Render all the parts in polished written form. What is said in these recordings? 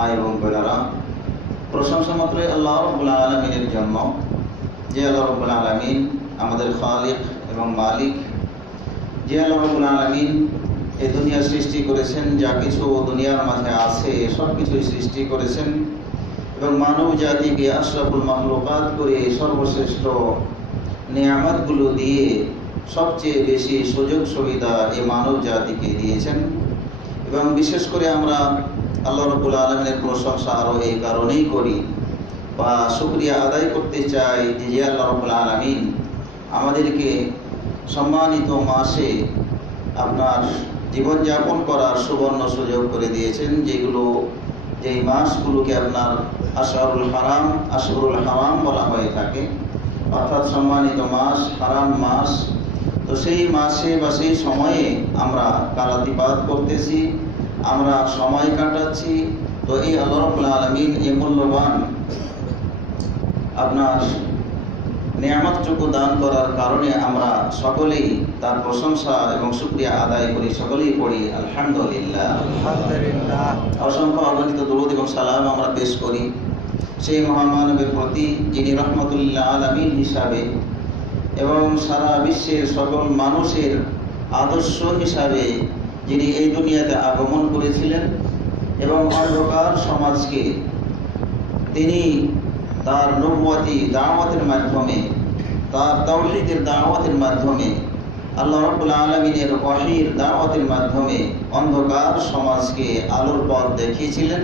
মা এবং বোনেরা, প্রশংসা মাত্রই আল্লাহ রাব্বুল আলামিনের জন্য, যে আল্লাহ রাব্বুল আলামিন আমাদের খালিক এবং মালিক, যে আল্লাহ রাব্বুল আলামিন এই দুনিয়া সৃষ্টি করেছেন। যা কিছু দুনিয়ার মাঝে আছে সব কিছুই সৃষ্টি করেছেন এবং মানব জাতিকে আশরাফুল মাখলুকাত করে সর্বশ্রেষ্ঠ নিয়ামতগুলো দিয়ে সবচেয়ে বেশি সুযোগ সুবিধা এই মানব জাতিকে দিয়েছেন। এবং বিশেষ করে আমরা আল্লাহ রাব্বুল আলামিনের প্রশংসা আরও এই কারণেই করি বা শুকরিয়া আদায় করতে চাই যে আল্লাহ রাব্বুল আলামিন আমাদেরকে সম্মানিত মাসে আপনার জীবনযাপন করার সুবর্ণ সুযোগ করে দিয়েছেন, যেই মাসগুলোকে আপনার আশহুরুল হারাম বলা হয়ে থাকে, অর্থাৎ সম্মানিত মাস, হারাম মাস। তো সেই মাসে বা সেই সময়ে আমরা কালাতিপাত করতেছি, আমরা সময় কাটাচ্ছি। তো এই আল্লাহ রাব্বুল আলামিন এই মূল্যবান আপনার নিয়ামতটুকু দান করার কারণে আমরা সকলেই তার প্রশংসা এবং শুকরিয়া আদায় করি, সকলেই পড়ি আলহামদুলিল্লাহ। অসংখ্য অগণিত দুরূদ এবং সালাম আমরা পেশ করি সেই মহামানবের প্রতি, যিনি রহমতুল্লাহ আলামিন হিসাবে এবং সারা বিশ্বের সকল মানুষের আদর্শ হিসাবে যিনি এই দুনিয়াতে আগমন করেছিলেন এবং অন্ধকার সমাজকে তিনি তার নবুয়তি দাওয়াতের মাধ্যমে, তার তাওহীদের দাওয়াতের মাধ্যমে, আল্লাহ রাব্বুল আলামিনের ওহীর দাওয়াতের মাধ্যমে অন্ধকার সমাজকে আলোর পথ দেখিয়েছিলেন।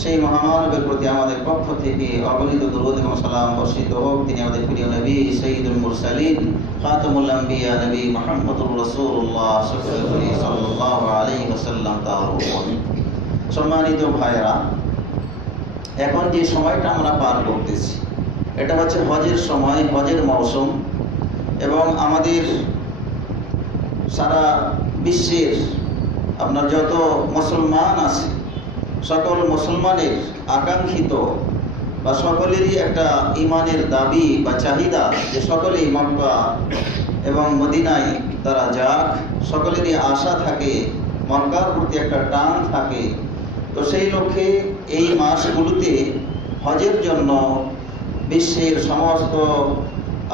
সেই মহামানবের প্রতি আমাদের পক্ষ থেকে অগণিত দুরূদ এবং সালাম বর্ষিত হোক। তিনি আমাদের প্রিয় নবী সাইয়্যিদুল মুরসালিন খাতামুল আম্বিয়া নবী মুহাম্মদুর রাসূলুল্লাহ সাল্লাল্লাহু আলাইহি ওয়াসাল্লাম তার উপর। সম্মানিত ভাইরা, এখন যে সময়টা আমরা পার করতেছি এটা হচ্ছে হজের সময়, হজের মৌসুম। এবং আমাদের সারা বিশ্বের আপনার যত মুসলমান আছে, সকল মুসলমানের আকাঙ্ক্ষিত বা সকলেরই একটা ইমানের দাবি বা চাহিদা যে সকলেই মক্কা এবং মদিনায় তারা যাক, সকলেরই আশা থাকে, মক্কার প্রতি একটা টান থাকে। তো সেই লক্ষ্যে এই মাসগুলোতে হজের জন্য বিশ্বের সমস্ত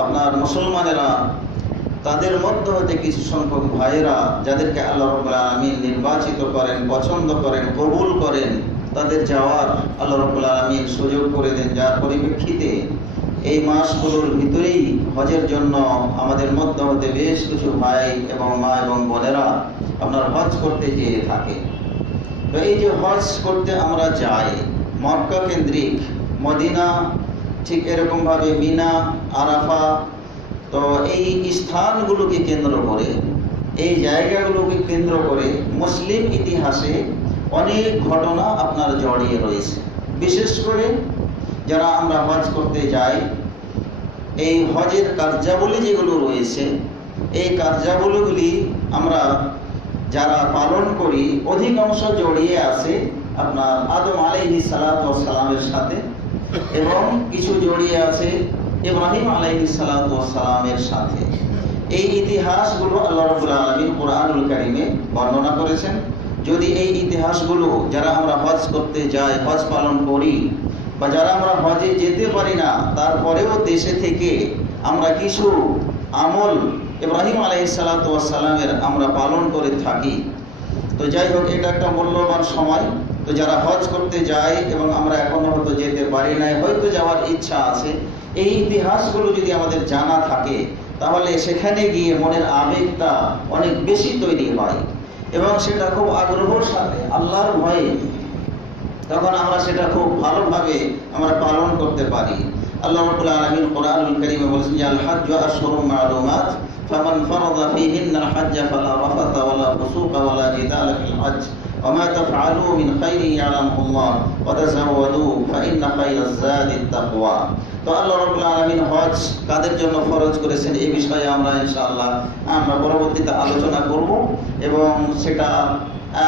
আপনার মুসলমানেরা, তাদের মধ্য হতে কিছু সংখ্যক ভাইয়েরা যাদেরকে আল্লাহ রাব্বুল আলামিন নির্বাচিত করেন, পছন্দ করেন, কবুল করেন, তাদের যাওয়ার আল্লাহ রাব্বুল আলামিন সুযোগ করে দেন, যার পরিপ্রেক্ষিতে এই মাসগুলোর ভিতরেই হজের জন্য আমাদের মধ্য হতে বেশ কিছু ভাই এবং মা এবং বোনেরা আপনার হজ করতে যেয়ে থাকে। তো এই যে হজ করতে আমরা যাই মক্কা কেন্দ্রিক, মদিনা ঠিক এরকমভাবে মিনা, আরাফা, তো এই স্থানগুলোকে কেন্দ্র করে, এই জায়গাগুলোকে কেন্দ্র করে মুসলিম ইতিহাসে অনেক ঘটনা আপনার জড়িয়ে রয়েছে। বিশেষ করে যারা আমরা হজ করতে যাই, এই হজের কার্যাবলী যেগুলো রয়েছে, এই কার্যাবলীগুলি আমরা যারা পালন করি অধিকাংশ জড়িয়ে আছে আপনার আদম আলাইহিস সালাতু ওয়াস সালামের সাথে, এবং কিছু জড়িয়ে আছে ইব্রাহিম আলাইহিস সালাতু ওয়াস সালামের সাথে। এই ইতিহাসগুলো আল্লাহ রাব্বুল আলামিন কুরআনুল কারীমে বর্ণনা করেছেন। যদি এই ইতিহাসগুলো যারা আমরা হজ করতে যাই, হজ পালন করি, বা যারা আমরা হজে যেতে পারি না তারপরেও দেশে থেকে আমরা কিছু আমল ইব্রাহিম আলাইহিস সালাতু ওয়াস সালামের আমরা পালন করে থাকি, তো যাই হোক এটা একটা মূল্যবান সময়। তো যারা হজ করতে যায় এবং আমরা এখনো হয়তো যেতে পারি নাই, হয়তো যাওয়ার ইচ্ছা আছে, এই ইতিহাসগুলো যদি আমাদের জানা থাকে তাহলে সেখানে গিয়ে মনের আবেগটা অনেক বেশি তৈরি হয় এবং সেটা খুব আগ্রহের সাথে আল্লাহর ভয়ে তখন আমরা সেটা খুব ভালোভাবে আমরা পালন করতে পারি। আল্লাহ রাব্বুল আলামিন কুরআনুল কারীমে বলেছেন যে আল হাজ্জু আশহুরুম মা'লুমাত ফামান ফারাদা ফীহিন্নাল হাজ্জ ফালা রাফাথা ওয়ালা ফুসুকা ওয়ালা জিদালা ফিল হজ্জ ওয়া মা তাফআলু মিন খাইরিন ইয়ালামুল্লাহ ওয়া তাযাওয়াদু ফাইন্না খায়রাজ যাদিত তাকওয়া। তো আল্লাহ রাব্বুল আলামিন হজ কাদের জন্য ফরজ করেছেন এই বিষয়ে আমরা ইনশাআল্লাহ পরবর্তীতে আলোচনা করব, এবং সেটা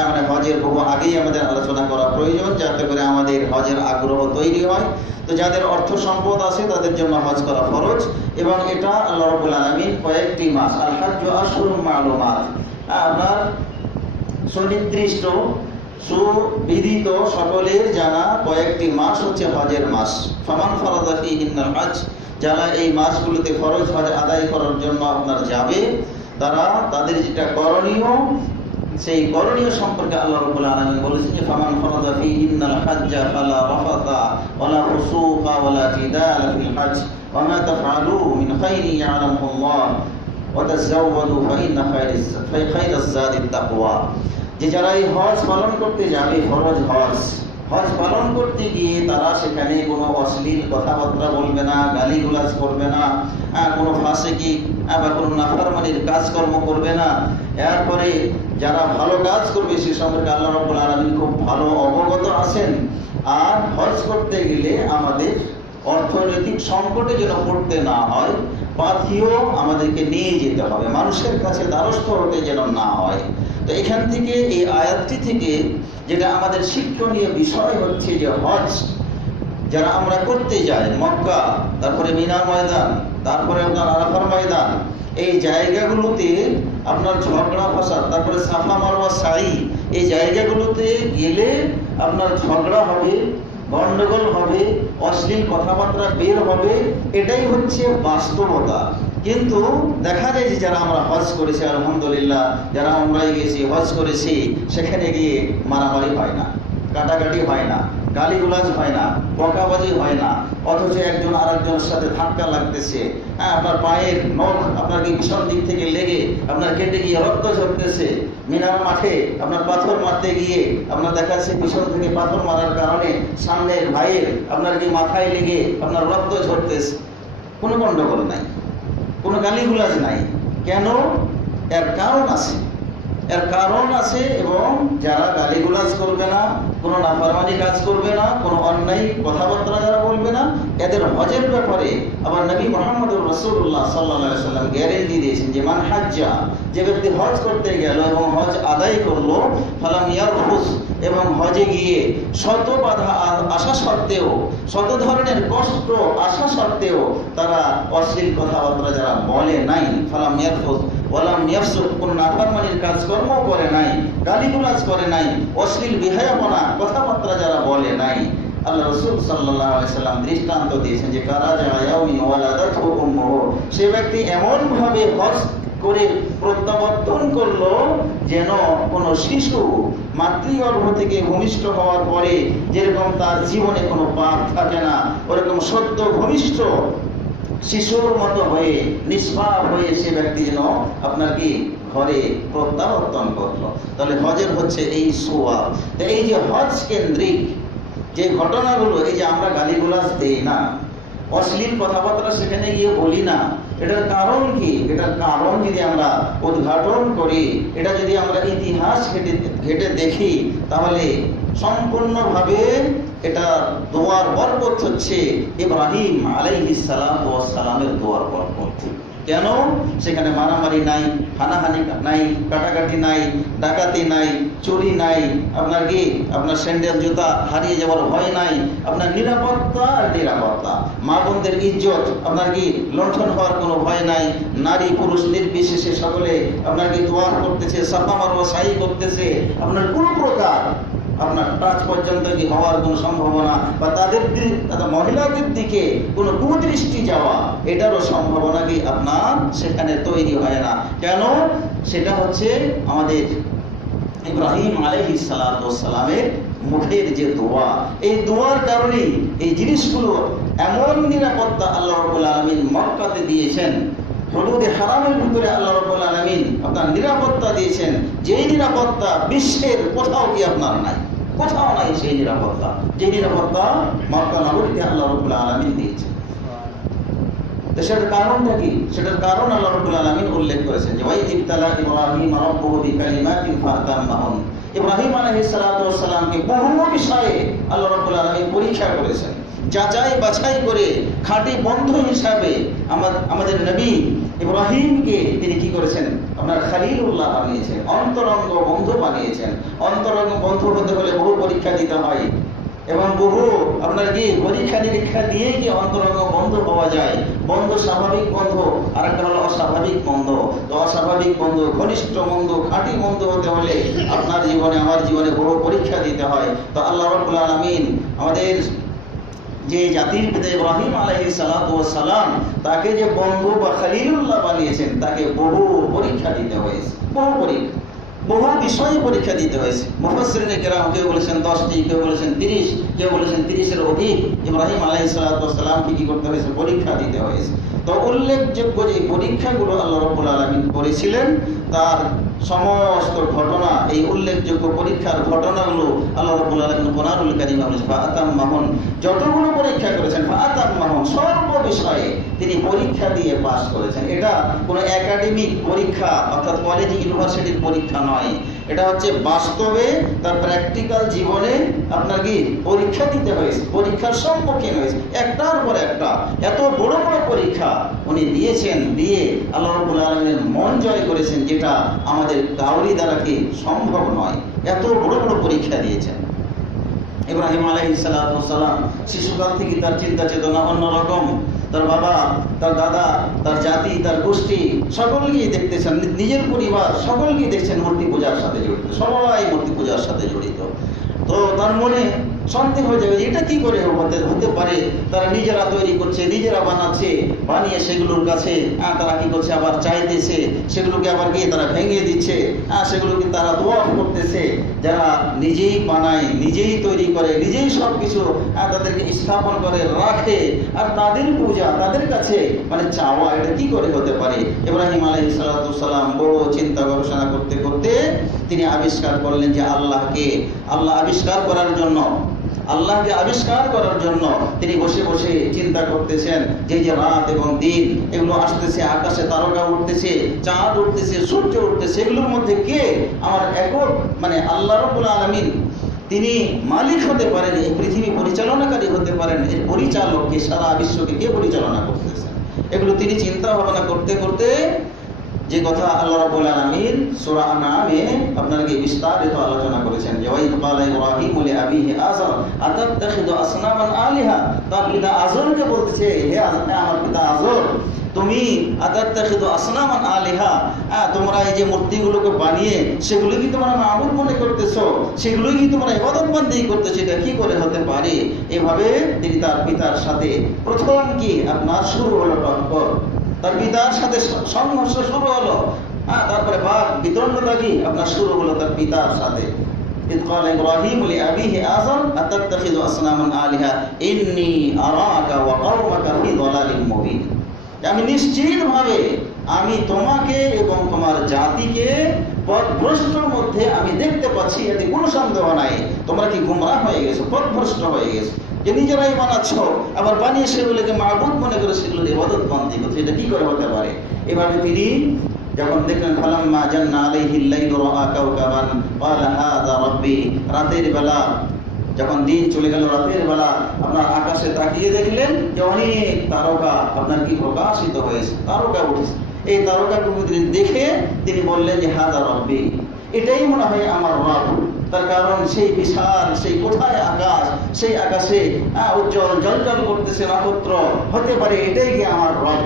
মানে হজের বহু আগেই আমাদের আলোচনা করা প্রয়োজন, যাতে করে আমাদের হজের আগ্রহ তৈরি হয়। তো যাদের অর্থ সম্পদ আছে তাদের জন্য হজ করা ফরজ, এবং এটা আল্লাহ রাব্বুল আলামিন কয়েকটি মাস, আল হাজ্জু আশহুরুম মা'লুমাত, আপনার সুনির্দিষ্ট সুবিদিত সকলের জানা কয়েকটি মাস হচ্ছে হজের মাস। ফামান ফারাদা ফীহিন্নাল হজ, যারা এই মাসগুলোতে ফরজ হজ আদায় করার জন্য আপনার যাবে, তাদের যেটা করণীয়, সেই করণীয় সম্পর্কে আল্লাহ রাব্বুল আলামিন বলেছেন যে ফামান ফারাদা ফীহিন্নাল হজ্জা ফালা রাফাতা ওয়ালা ফুসুকা ওয়ালা জিদালা ফিল হজ ওয়া মা তাফআলু মিন খাইরিন ইয়ালামুল্লাহ ওয়া তাযাওয়াদু ফাইন্না খায়রাজ যাদিত তাকওয়া। যে যারা এই হজ পালন করতে যাবে, ফরজ হজ পালন করতে গিয়ে তারা সেখানে কোনো অশ্লীল কথাবার্তা বলবে না, গালিগালাজ করবে না, কোনো ফাসিকি বা কোনো নাফরমানির কাজকর্ম করবে না। এরপরে যারা ভালো কাজ করবে সে সম্পর্কে আল্লাহ রাব্বুল আলামিন খুব ভালো অবগত আছেন। আর হজ করতে গেলে আমাদের অর্থনৈতিক সংকটে যেন পড়তে না হয়, পাথিও আমাদেরকে নিয়ে যেতে হবে, মানুষের কাছে দ্বারস্থ হতে যেন না হয়। তো এখান থেকে এই আয়াতটি থেকে যেটা আমাদের শিক্ষণীয় বিষয় হচ্ছে যে হজ যারা আমরা করতে যাই, মক্কা, তারপরে মিনা ময়দান, তারপরে আপনার আরাফার ময়দান, এই জায়গাগুলোতে আপনার ঝগড়া ফাসাদ, তারপরে সাফা মারওয়া সাই, এই জায়গাগুলোতে গেলে আপনার ঝগড়া হবে, গন্ডগোল হবে, অশ্লীল কথাবার্তা বের হবে, এটাই হচ্ছে বাস্তবতা। কিন্তু দেখা যায় যে যারা আমরা হজ করেছি, আলহামদুলিল্লাহ, যারা আমরাই গেছি, হজ করেছি, সেখানে গিয়ে মারামারি হয় না, কাটাকাটি হয় না, গালিগুলাজ হয় না, বকাবাজি হয় না, অথচ একজন আরেকজনের সাথে ধাক্কা লাগতেছে, আপনার পায়ের নখ আপনার পিছন দিক থেকে লেগে আপনার কেটে গিয়ে রক্ত ঝরতেছে। মিনার মাঠে আপনার পাথর মারতে গিয়ে আপনার দেখা যাচ্ছে পিছন থেকে পাথর মারার কারণে সামনের ভাইয়ের আপনার কি মাথায় লেগে আপনার রক্ত ঝরতেছে। কোনো গন্ডগোল নাই, কোনো গালিগুলাজ নাই। কেন? এর কারণ আছে, এর কারণ আছে। এবং যারা গালিগুলাজ করবে না, কোনো নাফরমানি কাজ করবে না, কোনো অন্যায় কথাবার্তা যারা বলবে না, এদের হজের ব্যাপারে আবার নবী মুহাম্মদুর রাসূলুল্লাহ সাল্লাল্লাহু আলাইহি ওয়াসাল্লাম গ্যারান্টি দিয়েছেন যে মান হাজ্জা, যে ব্যক্তি হজ করতে গেল এবং হজ আদায় করলো, ফালাম ইয়ারফুস, এবং হজে গিয়ে শত বাধা আসা সত্ত্বেও, শত ধরনের কষ্ট আসা সত্ত্বেও তারা অশ্লীল কথাবার্তা যারা বলে নাই, ফালাম ইয়ারফুস ওয়ালাম ইয়াফসুক, কোন নাফরমানির কাজকর্ম করে নাই, গালিগালাজ করে নাই, অশ্লীল বেহায়াপনা কথাবার্তা যারা বলে নাই, আল্লাহ রাসূল সাল্লাল্লাহু আলাইহি সাল্লাম দৃষ্টান্ত দিয়েছেন যে কারাজা ইয়াউমিন ওয়ালাদাতহু উম্মুহু, সে ব্যক্তি এমন ভাবে হজ করে প্রত্যাবর্তন করলো যেন কোনো শিশু মাতৃগর্ভ থেকে ভূমিষ্ঠ হওয়ার পরে যেরকম তার জীবনে কোনো পাপ থাকে না, ওরকম সদ্য ভূমিষ্ঠ শিশুর মতো হয়ে নিষ্পাপ হয়ে সে ব্যক্তি যেন আপনার কি ঘরে প্রত্যাবর্তন করলো। তাহলে হজের হচ্ছে এই সোয়াব। তো এই যে হজ কেন্দ্রিক যে ঘটনাগুলো, এই যে আমরা গালিগুলাজ দেই না, অশ্লীল কথাবার্তা সেখানে গিয়ে বলি না, এটার কারণ কি? এটার কারণ যদি আমরা উদ্ঘাটন করি, এটা যদি আমরা ইতিহাস ঘেটে দেখি, তাহলে সম্পূর্ণভাবে এটা দোয়ার বরকত হচ্ছে ইব্রাহিম আলাইহিস সালামের দোয়ার বরকত। কেন? সেখানে মারামারি নাই, হানাহানি নাই, কাটাকাটি নাই, ডাকাতি নাই, চুরি নাই, আপনার কি আপনার স্যান্ডেল জুতা হারিয়ে যাওয়ার ভয় নাই, আপনার নিরাপত্তা আর নিরাপত্তা, মা বোনদের ইজ্জত আপনার কি লণ্ঠন হওয়ার কোনো ভয় নাই, নারী পুরুষ নির্বিশেষে সকলে আপনার কি দোয়া করতেছে, সাফা মারওয়া সাই করতেছে, আপনার কোনো প্রকার আপনার টাচ পর্যন্ত কি হওয়ার কোনো সম্ভাবনা বা তাদের মহিলাদের দিকে কোনো কুদৃষ্টি যাওয়া, এটারও সম্ভাবনা কি আপনার সেখানে তৈরি হয় না। কেন? সেটা হচ্ছে আমাদের ইব্রাহিম আলাইহিস সালামের মুখের যে দোয়া, এই দোয়ার কারণেই এই জিনিসগুলো এমন নিরাপত্তা আল্লাহ রাব্বুল আলামিন মক্কাতে দিয়েছেন, হুদুদে হারামের ভিতরে আল্লাহ রাব্বুল আলামিন আপনার নিরাপত্তা দিয়েছেন, যেই নিরাপত্তা বিশ্বের কোথাও কি আপনার নাই, কোথাও নাই সেই নিরাপত্তা, যে নিরাপত্তা মক্কা নগরীতে আল্লাহ রাব্বুল আলামিন দিয়েছেন। তো সেটার কারণটা কি? সেটার কারণ আল্লাহ রাব্বুল আলামিন উল্লেখ করেছেন যে ওয়াইতিবতালা ইব্রাহিম রাব্বুহু বিকালিমাতিন ফাতাম্মাহুন, ইব্রাহিম আলাইহিস সালাতু ওয়াস সালামকে বহু বিষয়ে আল্লাহ রাব্বুল আলামিন পরীক্ষা করেছেন, যাচাই বাছাই করে খাঁটি বন্ধু হিসাবে আমাদের নবী ইব্রাহিমকে তিনি কি করেছেন? আপনার খলিলুল্লাহ বানিয়েছেন, অন্তরঙ্গ বন্ধু বানিয়েছেন। অন্তরঙ্গ বন্ধু হতে হলে বহু পরীক্ষা দিতে হয় এবং বহু আপনার কি পরীক্ষা নিরীক্ষা নিয়ে কি অন্তরঙ্গ বন্ধ পাওয়া যায়। বন্ধ স্বাভাবিক বন্ধ, আর একটা হলো অস্বাভাবিক বন্ধ। তো অস্বাভাবিক বন্ধ, ঘনিষ্ঠ বন্ধ, খাঁটি বন্ধ হতে হলে আপনার জীবনে আমার জীবনে বড় পরীক্ষা দিতে হয়। তো আল্লাহ রাব্বুল আলামিন আমাদের যে জাতির পিতা ইব্রাহিম আলাইহিস সালাতু ওয়াস সালাম, তাকে যে বন্ধু বা খলিলুল্লাহ বানিয়েছেন, তাকে বহু পরীক্ষা দিতে হয়েছে, বহু পরীক্ষা, বহু বিষয়ে পরীক্ষা দিতে হয়েছে। মুফাসসিরিনে কেরাম কেউ বলেছেন 10টি, কেউ বলেছেন 30, কেউ বলেছেন 30-এর অধিক ইব্রাহিম আলাইহিস সালাতু ওয়াস সালামকে কি করতে হয়েছে, পরীক্ষা দিতে হয়েছে। তো উল্লেখযোগ্য যে পরীক্ষাগুলো আল্লাহ রাব্বুল আলামিন করেছিলেন, তার সমস্ত ঘটনা, এই উল্লেখযোগ্য পরীক্ষার ঘটনাগুলো আল্লাহ রাব্বুল আলামিন কোরআনুল কারীমে বলেছেন ফাআতাম্মাহুন, যতগুলো পরীক্ষা করেছেন ফাআতাম্মাহুন, সর্ব বিষয়ে তিনি পরীক্ষা দিয়ে পাস করেছেন। এটা কোনো একাডেমিক পরীক্ষা অর্থাৎ কলেজ ইউনিভার্সিটির পরীক্ষা নয়, এটা হচ্ছে বাস্তবে তার প্র্যাকটিক্যাল জীবনে আপনার কি পরীক্ষা দিতে হয়েছে, পরীক্ষার সম্মুখীন হয়েছে, একটার পর একটা এত বড় বড় পরীক্ষা উনি দিয়েছেন, দিয়ে আল্লাহ রাব্বুল আলামিনের মন জয় করেছেন, যেটা আমাদের কাউরি দ্বারা কি সম্ভব নয়। এত বড় বড় পরীক্ষা দিয়েছেন। ইব্রাহিম আলাইহিস সালাতু ওয়াস সালাম শিশুকাল থেকে তার চিন্তা চেতনা অন্যরকম। তার বাবা, তার দাদা, তার জাতি, তার গোষ্ঠী সকলকেই দেখতেছেন, নিজের পরিবার সকলকেই দেখছেন মূর্তি পূজার সাথে জড়িত, সবাই মূর্তি পূজার সাথে জড়িত। তো তার মনে সন্দেহ হয়ে যাবে, এটা কি করে হতে পারে। তারা নিজেরা তৈরি করছে, নিজেরা বানাচ্ছে, বানিয়ে সেগুলোর কাছে তারা কি করছে, আবার চাইতেছে, সেগুলোকে আবার গিয়ে তারা ভেঙে দিচ্ছে, সেগুলোকে তারা দোয়া করতেছে। যারা নিজেই বানায়, নিজেই তৈরি করে, নিজেই সবকিছু তাদেরকে স্থাপন করে রাখে, আর তাদের পূজা তাদের কাছে মানে চাওয়া, এটা কি করে হতে পারে। ইব্রাহিম আলাইহিস সালাতু ওয়াস সালাম বড় চিন্তা গবেষণা করতে করতে তিনি আবিষ্কার করলেন যে আল্লাহকে, আল্লাহ আবিষ্কার করার জন্য, আল্লাহকে আবিষ্কার করার জন্য তিনি বসে বসে চিন্তা করতেছেন যে যে রাত এবং দিন এগুলো আসতেছে, আকাশে তারকা উঠতেছে, চাঁদ উঠতেছে, সূর্য উঠতেছে, এগুলোর মধ্যে কে আমার একক মানে আল্লাহ রাব্বুল আলামিন তিনি মালিক হতে পারেন, এই পৃথিবী পরিচালনাকারী হতে পারেন, এর পরিচালক কে, সারা বিশ্বকে কে পরিচালনা করতেছেন। এগুলো তিনি চিন্তা ভাবনা করতে করতে যে কথা আল্লাহ রাব্বুল আলামিন সূরা আনআমে আপনাকে বিস্তারিত আলোচনা করেছেন, যে ওয়াইদ ক্বালা ইব্রাহিম লিআবিহি আযর আতাত্তাখিযু আসনামান আলিহা, তার পিতা আযরকে বলতেছে, হে আমার পিতা আযর, তুমি আতাত্তাখিযু আসনামান আলিহা, তোমরা এই যে মূর্তিগুলোকে বানিয়ে সেগুলো কি তোমরা মাবুদ মনে করতেছো, সেগুলো কি তোমরা ইবাদত বন্দেগী করতেছো, এটা কি করে হতে পারে। এভাবে তিনি তার পিতার সাথে প্রথম কি আপনার শুরু হলো টক্কর, তার পিতার সাথে সংঘর্ষ শুরু হলো। তারপরে বাক বিতণ্ডতা কি আপনার শুরু হলো তার পিতার সাথে। إذ قال إبراهيم لأبيه آزر أتتخذ أصناما آلهة إني أراك وقومك في ضلال مبين, আমি নিশ্চিতভাবে আমি তোমাকে এবং তোমার জাতিকে পথভ্রষ্টের মধ্যে আমি দেখতে পাচ্ছি, এতে কোনো সন্দেহ নাই। তোমরা কি গুমরাহ হয়ে গেছো, পথভ্রষ্ট হয়ে গেছো, যে নিজেরাই বানাচ্ছ, আবার বানিয়ে সেগুলোকে মাবুদ মনে করে সেগুলো ইবাদত বন্দেগী করছো, এটা কি করে হতে পারে। এভাবে তিনি যখন দেখলেন ফালাম্মা জান্না আলাইহিল লাইলু রাআ কাওকাবান ক্বালা হাযা রাব্বি, রাতের বেলা যখন দিন চলে গেল, রাতের বেলা আপনার আকাশে তাকিয়ে দেখলেন যে অনেক তারকা আপনার কি প্রকাশিত হয়েছে, তারকা উঠেছে। এই তারকাকে দেখে তিনি বললেন যে হাযা রাব্বি, এটাই মনে হয় আমার রব। তার কারণ সেই বিশাল, সেই কোথায় আকাশ, সেই আকাশে উজ্জ্বল জলজল করতেছে নক্ষত্র, হতে পারে এটাই কি আমার রব,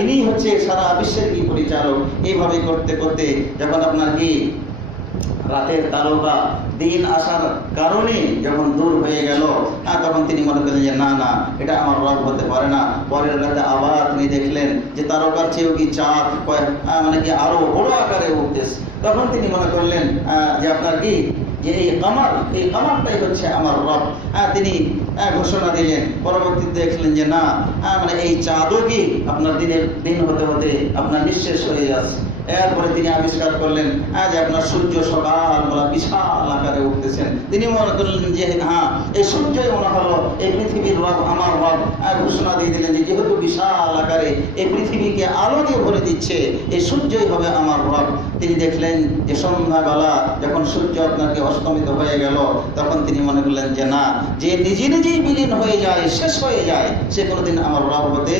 ইনি হচ্ছে সারা বিশ্বের কি পরিচালক। এইভাবে করতে করতে যখন আপনার কি রাতের তারকা দিন আসার কারণে যখন দূর হয়ে গেল, তখন তিনি মনে করলেন যে না না, এটা আমার রব হতে পারে না। পরের রাতে আবার তিনি দেখলেন যে তারকার চেয়েও কি চাঁদ মানে কি আরো বড় আকারে উঠতেছে। তখন তিনি মনে করলেন যে আপনার কি যে এই কামারটাই হচ্ছে আমার রব। তিনি ঘোষণা দিলেন। পরবর্তীতে দেখলেন যে না, মানে এই চাঁদও কি আপনার দিন হতে হতে আপনার নিঃশেষ হয়ে যাচ্ছে। এরপরে তিনি আবিষ্কার করলেন যে আপনার সূর্য সকালবেলা বিশাল আকারে উঠতেছেন। তিনি মনে করলেন যে হ্যাঁ, এই সূর্যই মনে হলো এই পৃথিবীর রব, আমার রব। ঘোষণা দিয়ে দিলেন যে যেহেতু বিশাল আকারে এই পৃথিবীকে আলো দিয়ে ভরে দিচ্ছে, এই সূর্যই হবে আমার রব। তিনি দেখলেন যে সন্ধ্যাবেলা যখন সূর্য আপনাকে অস্তমিত হয়ে গেল, তখন তিনি মনে করলেন যে না, যে নিজে নিজেই বিলীন হয়ে যায়, শেষ হয়ে যায়, সে কোনোদিন আমার রব হতে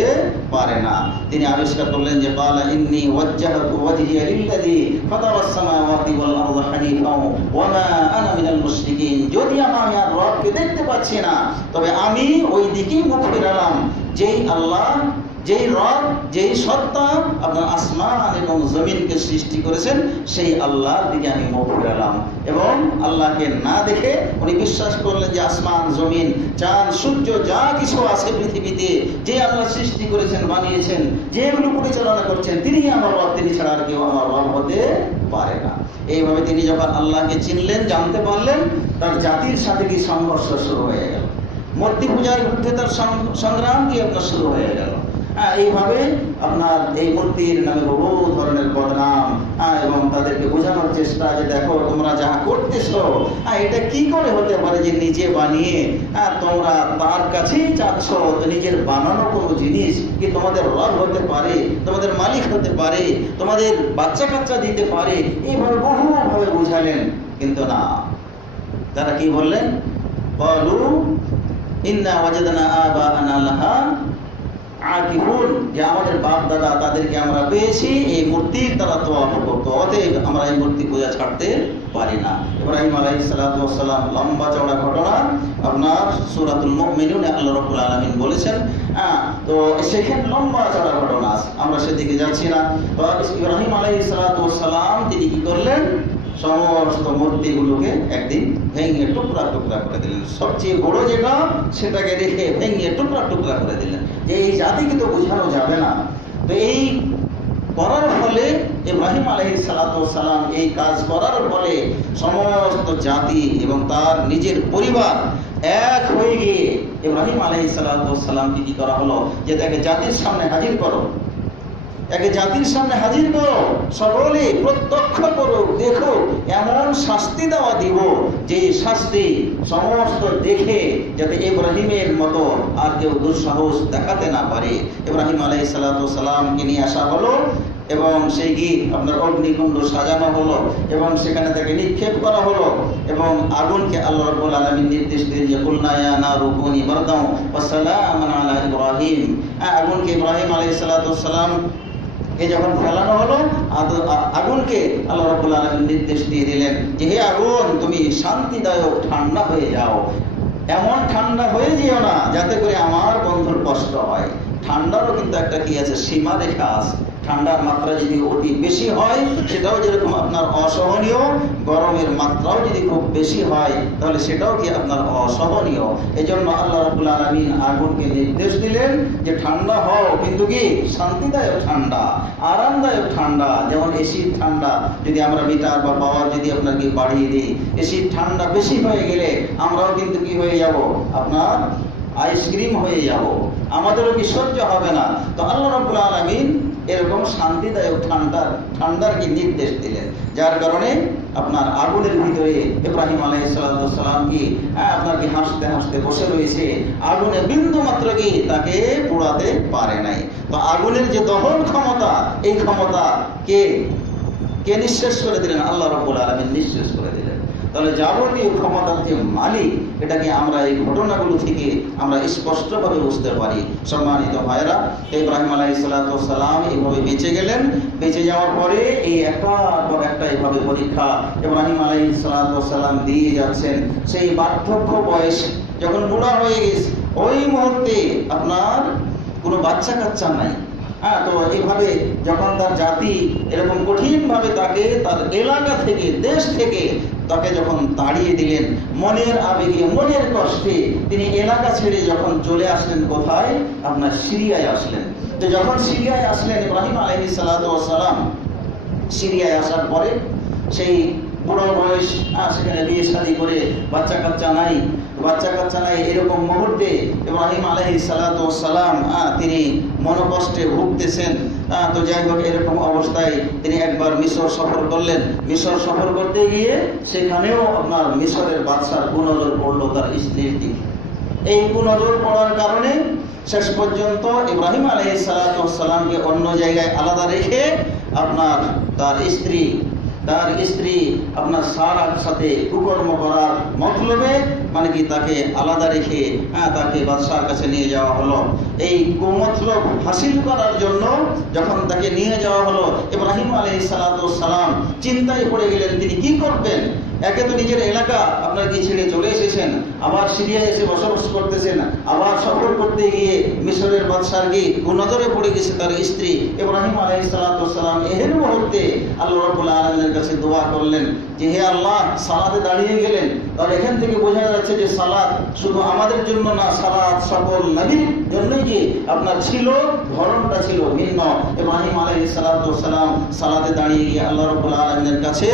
পারে না। তিনি আবিষ্কার করলেন যে ক্বালা ইন্নী ওয়াজ্জাহতু ওয়াজহিয়া লিল্লাযী ফাতারাস সামাওয়াতি ওয়াল আরদা হানিফাও ওয়া মা আনা মিনাল মুশরিকিন। যদি আমি আর রবকে দেখতে পাচ্ছি না, তবে তবে আমি ওই দিকেই মুখ ফেরালাম যেই আল্লাহ, যেই রব, যেই সত্তা আপনার আসমান এবং জমিনকে সৃষ্টি করেছেন, সেই আল্লাহর দিকে আমি মুখ ফেরালাম। এবং আল্লাহকে না দেখে উনি বিশ্বাস করলেন যে আসমান, জমিন, চাঁদ, সূর্য যা কিছু আছে পৃথিবীতে, যে আল্লাহ সৃষ্টি করেছেন, বানিয়েছেন, যেগুলো পরিচালনা করছেন, তিনি আমার রব, তিনি ছাড়া আর কেউ আমার রব হতে পারে না। এইভাবে তিনি যখন আল্লাহকে চিনলেন, জানতে পারলেন, তার জাতির সাথে কি সংঘর্ষ শুরু হয়ে গেল, মূর্তি পূজার বিরুদ্ধে তার সংগ্রাম কি আপনার শুরু হয়ে গেল। এইভাবে আপনার এই মূর্তির নামে বহু ধরনের বদনাম এবং তাদেরকে বোঝানোর চেষ্টা যে দেখো তোমরা যা করতেছো এটা কি করে হতে পারে যে নিজে বানিয়ে তোমরা তার কাছেই চাচ্ছ, নিজের বানানো কোনো জিনিস কি তোমাদের রব হতে পারে, তোমাদের মালিক হতে পারে, তোমাদের বাচ্চা কাচ্চা দিতে পারে, এইভাবে বহুভাবে বুঝালেন। কিন্তু না, তারা কি বললেন? বলু ইন্না ওয়াজাদনা আবাআনা লাহা আকিফুন, যে আমাদের বাপ দাদা তাদেরকে আমরা পেয়েছি এই মূর্তির তারা তোয়াফ করতো, অতএব আমরা এই মূর্তি পূজা ছাড়তে পারি না। ইব্রাহিম আলাইহিস সালাতু ওয়াস সালাম লম্বা চওড়া ঘটনা আপনার সূরাতুল মুমিনুনে আল্লাহ রাব্বুল আলামিন বলেছেন। তো সেখানে লম্বা চওড়া ঘটনা আছে, আমরা সেদিকে যাচ্ছি না। তো ইব্রাহিম আলাইহিস সালাতু ওয়াস সালাম তিনি কি করলেন? সমস্ত মূর্তিগুলোকে একদিন ভেঙে টুকরা টুকরা করে দিলেন। সবচেয়ে বড় যেটা সেটাকে রেখে ভেঙে টুকরা টুকরা করে দিলেন, যে এই জাতিকে তো বোঝানো যাবে না। তো এই করার ফলে ইব্রাহিম আলাইহিস সালাতু ওয়াস সালাম এই কাজ করার ফলে সমস্ত জাতি এবং তার নিজের পরিবার এক হয়ে গিয়ে ইব্রাহিম আলাইহিস সালাতু ওয়াস সালামকে কি করা হলো? যে তাকে জাতির সামনে হাজির করো, একে জাতির সামনে হাজির করো, সকলে প্রত্যক্ষ করো, দেখো, এমন শাস্তি দেওয়া দিব যে শাস্তি সমস্ত দেখে যাতে ইব্রাহিমের মতো আর কেউ দুঃসাহস দেখাতে না পারে। ইব্রাহিম আলাইহিস সালাতু ওয়াস সালামকে নিয়ে আসা হলো এবং সেই গীত আপনার অগ্নিকুণ্ড সাজানো হলো এবং সেখানে তাকে নিক্ষেপ করা হলো এবং আগুনকে আল্লাহ রাব্বুল আলামিন নির্দেশ দিলেন যে কুলনা ইয়া নারু কুনি বারদাও ওয়া সালামান আলা ইব্রাহিম। আগুনকে ইব্রাহিম আলাইহিস সালাতু ওয়াস সালাম যখন ফেলানো হলো, আগুনকে আল্লাহ রাব্বুল আলামিন নির্দেশ দিয়ে দিলেন যে হে আগুন, তুমি শান্তিদায়ক ঠান্ডা হয়ে যাও, এমন ঠান্ডা হয়ে যেও না যাতে করে আমার বন্ধুর কষ্ট হয়। ঠান্ডারও কিন্তু একটা কি আছে, সীমা রেখা আছে। ঠান্ডার মাত্রা যদি অতি বেশি হয় সেটাও যেরকম আপনার অসহনীয়, গরমের মাত্রাও যদি খুব বেশি হয় তাহলে সেটাও কি আপনার অসহনীয়। এই জন্য আল্লাহ রাব্বুল আলামিন আগুনকে নির্দেশ দিলেন যে ঠান্ডা হও, কিন্তু কি শান্তিদায়ক ঠান্ডা, আরামদায়ক ঠান্ডা। যেমন এসির ঠান্ডা যদি আমরা মিটার বা পাওয়ার যদি আপনাকে বাড়িয়ে দিই, এসির ঠান্ডা বেশি হয়ে গেলে আমরাও কিন্তু কি হয়ে যাব, আপনার আইসক্রিম হয়ে যাব, আমাদেরও কি সহ্য হবে না। তো আল্লাহ রাব্বুল আলামিন এরকম শান্তিদায়ক ঠান্ডার কি নির্দেশ দিলেন, যার কারণে আপনার আগুনের ভিতরে ইব্রাহিম আলাইহিস সালাতু ওয়াস সালাম কি আপনার কি হাসতে হাসতে বসে রয়েছে, আগুনে বিন্দু মাত্র কি তাকে পোড়াতে পারে নাই। তো আগুনের যে দহন ক্ষমতা, এই ক্ষমতা কে নিঃশেষ করে দিলেন? আল্লাহ রাব্বুল আলামিন নিঃশেষ করে দিলেন। তাহলে যাবতীয় ক্ষমতার যে মালিক, এটাকে আমরা এই ঘটনাগুলো থেকে আমরা স্পষ্টভাবে বুঝতে পারি। সম্মানিত ভাইরা, ইব্রাহিম আলাইহিস সালাতু ওয়াস সালাম এইভাবে বেঁচে গেলেন। বেঁচে যাওয়ার পরে এই একটার পর একটা এইভাবে পরীক্ষা ইব্রাহিম আলাইহিস সালাতু ওয়াস সালাম দিয়ে যাচ্ছেন। সেই বার্ধক্য বয়স যখন বুড়া হয়ে গেছে, ওই মুহূর্তে আপনার কোনো বাচ্চা কাচ্চা নাই। তো এইভাবে যখন তার জাতি এরকম কঠিনভাবে তাকে তার এলাকা থেকে, দেশ থেকে তাকে যখন তাড়িয়ে দিলেন, মনের আবেগে, মনের কষ্টে তিনি এলাকা ছেড়ে যখন চলে আসলেন কোথায়? আপনার সিরিয়ায় আসলেন। তো যখন সিরিয়ায় আসলেন ইব্রাহিম আলাইহিস সালাতু ওয়াস সালাম, সিরিয়ায় আসার পরে সেই বুড়ো বয়স, সেখানে বিয়ে শাদী করে বাচ্চা কাচ্চা নাই, এরকম মুহূর্তে ইব্রাহিম আলাইহিস সালাতু ওয়াস সালাম তিনি মনোকষ্টে ভুগতেছেন। তো যাই হোক, এরকম অবস্থায় তিনি একবার মিশর সফর করলেন। মিশর সফর করতে গিয়ে সেখানেও আপনার মিশরের বাদশার কুনজর পড়লো তার স্ত্রীর দিকে। এই কুনজর পড়ার কারণে শেষ পর্যন্ত ইব্রাহিম আলাইহিস সালাতু ওয়াস সালামকে অন্য জায়গায় আলাদা রেখে আপনার তার স্ত্রী আপনার সারার সাথে কুকর্ম করার মতলবে, মানে কি তাকে আলাদা রেখে তাকে বাদশার কাছে নিয়ে যাওয়া হলো। এই কুমতলব হাসিল করার জন্য যখন তাকে নিয়ে যাওয়া হলো, ইব্রাহিম আলাইহিস সালাতু ওয়াস সালাম চিন্তায় পড়ে গেলেন তিনি কি করবেন। একে তো নিজের এলাকা আপনার কি ছেড়ে চলে এসেছেন, আবার সিরিয়ায় এসে বসবাস করতেছেন, আবার সফর করতে গিয়ে মিশরের বাদশার কি কুনজরে পড়ে গেছে তার স্ত্রী। ইব্রাহিম আলাইহিস সালাম এর মুহূর্তে আল্লাহ রাব্বুল আলামিনের কাছে দোয়া করলেন যে হে আল্লাহ, সালাতে দাঁড়িয়ে গেলেন। তাহলে এখান থেকে বোঝা যাচ্ছে যে সালাত শুধু আমাদের জন্য না, সালাত সকল নবীর জন্যই যে আপনার ছিল, ধরনটা ছিল ভিন্ন। ইব্রাহিম আলাইহিস সালাম সালাতে দাঁড়িয়ে গিয়ে আল্লাহ রাব্বুল আলামিনের কাছে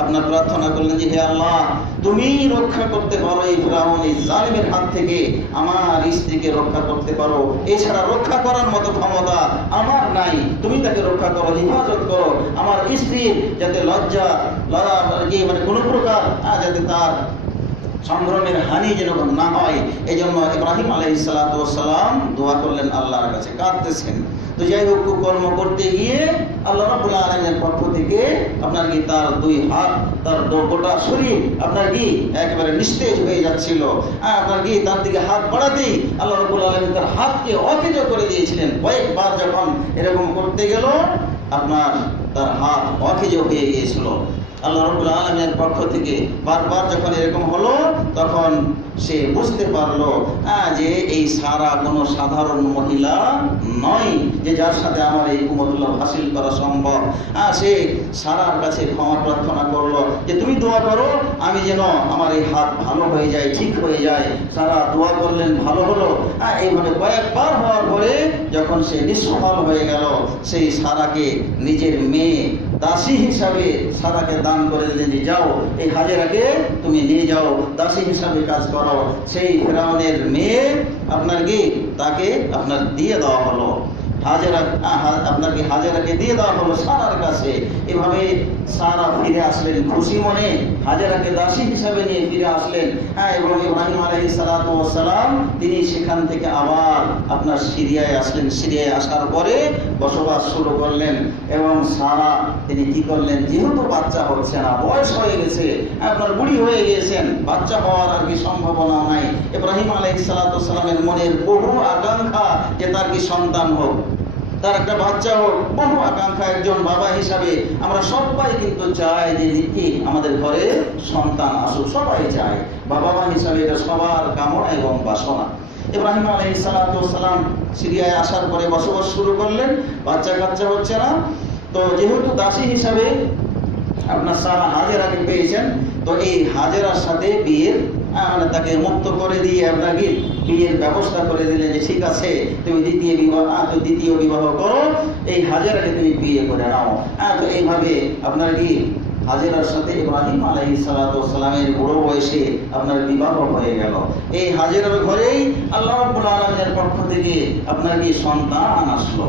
আপনার প্রার্থনা করলেন যে হে আল্লাহ, তুমি রক্ষা করতে পারো এই ফিরআউন, এই জালিমের হাত থেকে আমার স্ত্রীকে রক্ষা করতে পারো, এছাড়া রক্ষা করার মতো ক্ষমতা আমার নাই। তুমি তাকে রক্ষা করো, হেফাজত করো, আমার স্ত্রীর যাতে লজ্জা মানে কোনো প্রকার যাতে তার সংগ্রামের হানি যেরকম না হয়, এই জন্য ইব্রাহিম আলাইহিস সালাম দোয়া করলেন আল্লাহর কাছে, কাঁদতেছেন। তো যাই হোক, কর্ম করতে গিয়ে আল্লাহ রাব্বুল আলামিনের পক্ষ থেকে আপনার কি তার দুই হাত, তার গোটা শরীর আপনার কি একেবারে নিস্তেজ হয়ে যাচ্ছিল। আপনার কি তার দিকে হাত বাড়াতেই আল্লাহ রাব্বুল আলামিন তার হাতকে অকেজ করে দিয়েছিলেন। কয়েকবার যখন এরকম করতে গেল, আপনার তার হাত অকেজ হয়ে গিয়েছিল। আল্লাহ রাব্বুল আলামিনের পক্ষ থেকে বারবার যখন এরকম হলো, তখন সে বুঝতে পারলো যে এই সারা কোনো সাধারণ মহিলা নয় যে যার সাথে আমার এই কুমতুল্লাহ হাসিল করা সম্ভব। সে সারার কাছে ক্ষমা প্রার্থনা করলো যে তুমি দোয়া করো আমি যেন আমার এই হাত ভালো হয়ে যায়, ঠিক হয়ে যায়। সারা দোয়া করলেন, ভালো হলো। এইভাবে কয়েকবার হওয়ার পরে যখন সে নিষ্ফল হয়ে গেল, সেই সারাকে নিজের মেয়ে দাসী হিসাবে সারাকে দান করে দিলেন যে যাও, এই হাজেরাকে তুমি নিয়ে যাও, দাসী হিসাবে কাজ করো। সেই ফিরআউনের মেয়ে আপনার কি তাকে আপনার দিয়ে দেওয়া হলো, আপনাকে হাজেরাকে দিয়ে দেওয়া হলো সারার কাছে। এভাবে সারা ফিরে আসলেন খুশি মনে, হাজেরাকে দাসী হিসাবে নিয়ে ফিরে আসলেন। এবং ইব্রাহিম আলাইহিস সালাম তিনি সেখান থেকে আবার আপনার সিরিয়ায় আসলেন। সিরিয়ায় আসার পরে বসবাস শুরু করলেন। এবং সারা তিনি কি করলেন, যেহেতু বাচ্চা হচ্ছে না, বয়স হয়ে গেছে, আপনার বুড়ি হয়ে গিয়েছেন, বাচ্চা হওয়ার আর কি সম্ভাবনা নাই। ইব্রাহিম আলাইহিস সালামের মনের বহু আকাঙ্ক্ষা যে তার কি সন্তান হোক, তার একটা বাচ্চা হোক, বহু আকাঙ্ক্ষা। একজন বাবা হিসাবে আমরা সবাই কিন্তু চাই যে কি আমাদের ঘরে সন্তান আসুক, সবাই চায়। বাবা মা হিসাবে এটা সবার কামনা এবং বাসনা। ইব্রাহিম আলাইহিস সালাম সিরিয়ায় আসার পরে বসবাস শুরু করলেন, বাচ্চা কাচ্চা হচ্ছে না। তো যেহেতু দাসী হিসাবে আপনার সারা হাজেরাকে পেয়েছেন, তো এই হাজেরার সাথে বিয়ের মানে তাকে মুক্ত করে দিয়ে আপনাকে বিয়ের ব্যবস্থা করে দিলেন যে ঠিক আছে, তুমি দ্বিতীয় বিবাহ করো, এই হাজেরাকে তুমি বিয়ে করে নাও। তো এইভাবে আপনার কি হাজেরার সাথে ইব্রাহিম আলাইহিস সালামের বুড়ো বয়সে আপনার বিবাহ হয়ে গেল। এই হাজেরার ঘরেই আল্লাহ রাব্বুল আলামিনের পক্ষ থেকে আপনার কি সন্তান আসলো,